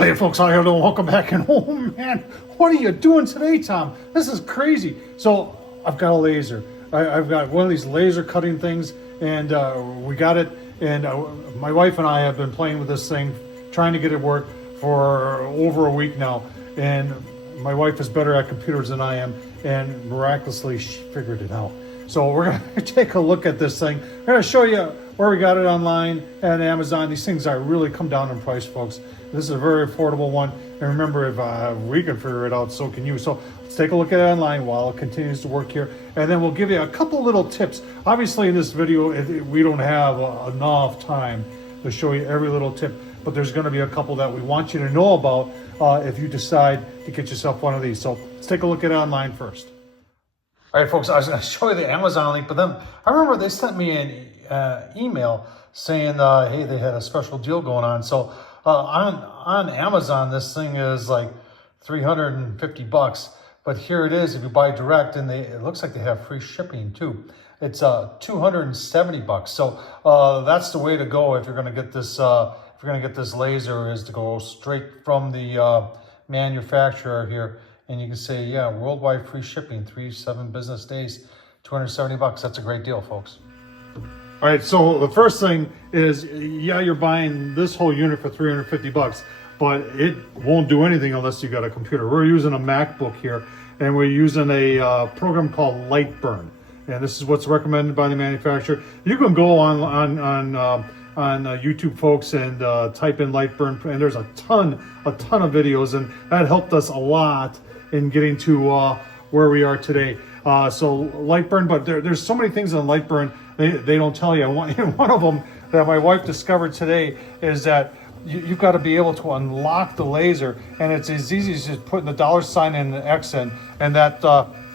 Well, hey folks, how you doing? Welcome back. And oh man, what are you doing today, Tom? This is crazy. So I've got a laser. I've got one of these laser cutting things, and we got it. And my wife and I have been playing with this thing, trying to get it work for over a week now. And my wife is better at computers than I am, and miraculously she figured it out. So we're gonna take a look at this thing. I'm gonna show you where we got it online and Amazon. These things are really come down in price, folks. This is a very affordable one. And remember, if we can figure it out, so can you. So let's take a look at it online while it continues to work here. And then we'll give you a couple little tips. Obviously in this video, we don't have enough time to show you every little tip, but there's gonna be a couple that we want you to know about if you decide to get yourself one of these. So let's take a look at it online first. All right, folks, I was gonna show you the Amazon link, but then I remember they sent me an email saying, hey, they had a special deal going on. So on Amazon, this thing is like $350, but here it is if you buy direct, and it looks like they have free shipping too. It's $270. So that's the way to go if you're gonna get this. If you're gonna get this laser, is to go straight from the manufacturer here, and you can say, yeah, worldwide free shipping, 3-7 business days, $270. That's a great deal, folks. All right, so the first thing is, yeah, you're buying this whole unit for $350, but it won't do anything unless you got a computer. We're using a MacBook here, and we're using a program called Lightburn, and this is what's recommended by the manufacturer. You can go on YouTube, folks, and type in Lightburn, and there's a ton of videos, and that helped us a lot in getting to where we are today. So Lightburn, but there's so many things on Lightburn they don't tell you. One of them that my wife discovered today is that you've got to be able to unlock the laser, and it's as easy as just putting the $sign and the X in, and that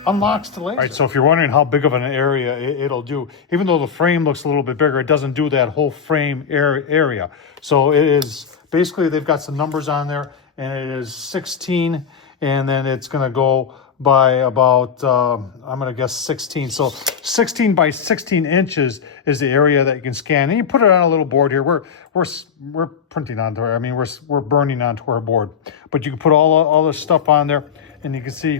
unlocks the laser. All right, so if you're wondering how big of an area it'll do, even though the frame looks a little bit bigger, it doesn't do that whole frame area. So it is, basically they've got some numbers on there, and it is 16, and then it's gonna go by about, I'm gonna guess 16. So 16 by 16 inches is the area that you can scan. And you put it on a little board here. We're printing onto it. I mean, we're burning onto our board. But you can put all this stuff on there, and you can see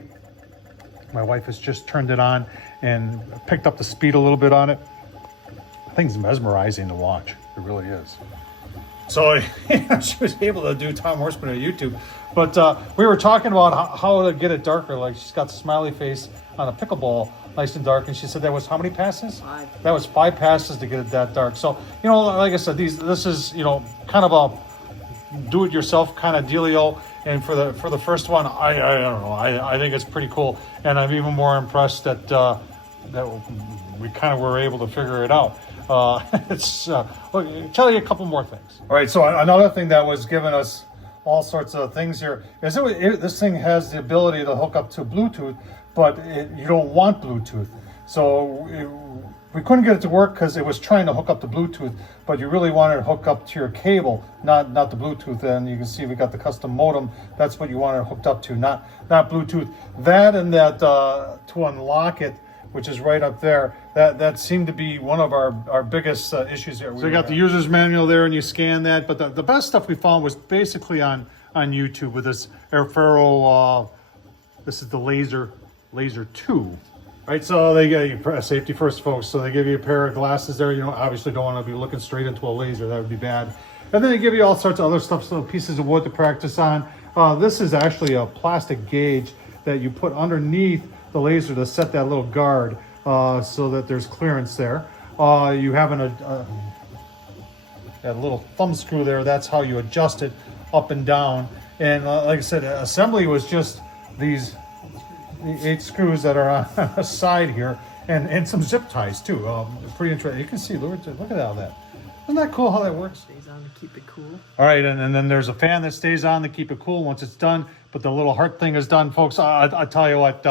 my wife has just turned it on and picked up the speed a little bit on it. The thing's mesmerizing to watch. It really is. So she was able to do Tom Horseman on YouTube. But we were talking about how to get it darker. Like, she's got the smiley face on a pickleball, nice and dark. And she said that was how many passes? 5. That was 5 passes to get it that dark. So, you know, like I said, this is, you know, kind of a do-it-yourself kind of dealio. And for the first one, I don't know. I think it's pretty cool. And I'm even more impressed that we kind of were able to figure it out. Look, I'll tell you a couple more things. All right, so another thing that was giving us all sorts of things here is this thing has the ability to hook up to Bluetooth, but you don't want Bluetooth. So we couldn't get it to work because it was trying to hook up to Bluetooth, but you really wanted to hook up to your cable, not the Bluetooth. And you can see we got the custom modem. That's what you wanted hooked up to, not Bluetooth. That and that to unlock it, which is right up there, that seemed to be one of our biggest issues here. So you got the user's manual there, and you scan that, but the best stuff we found was basically on YouTube with this Aufero, this is the Laser 2. Right, so they get you safety first, folks. So they give you a pair of glasses there. You know, obviously don't want to be looking straight into a laser. That would be bad. And then they give you all sorts of other stuff, so pieces of wood to practice on. This is actually a plastic gauge that you put underneath the laser to set that little guard so that there's clearance there. You have that little thumb screw there. That's how you adjust it up and down. And like I said, assembly was just these 8 screws that are on the side here, and some zip ties too. Pretty interesting. You can see, look at all that. Isn't that cool how that works? Stays on to keep it cool. All right, and then there's a fan that stays on to keep it cool once it's done. But the little heart thing is done, folks. I tell you what,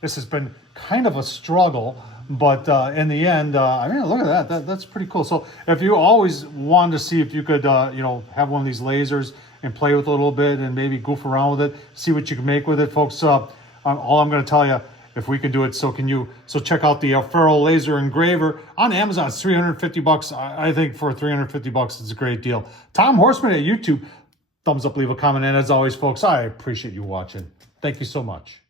this has been kind of a struggle, but in the end, I mean, look at that. That's pretty cool. So if you always wanted to see if you could, you know, have one of these lasers and play with it a little bit and maybe goof around with it, see what you can make with it, folks. All I'm going to tell you, if we can do it, so can you. So check out the Aufero laser engraver on Amazon. It's $350. I think for $350, it's a great deal. Tom Horseman at YouTube. thumbs up, leave a comment. And as always, folks, I appreciate you watching. Thank you so much.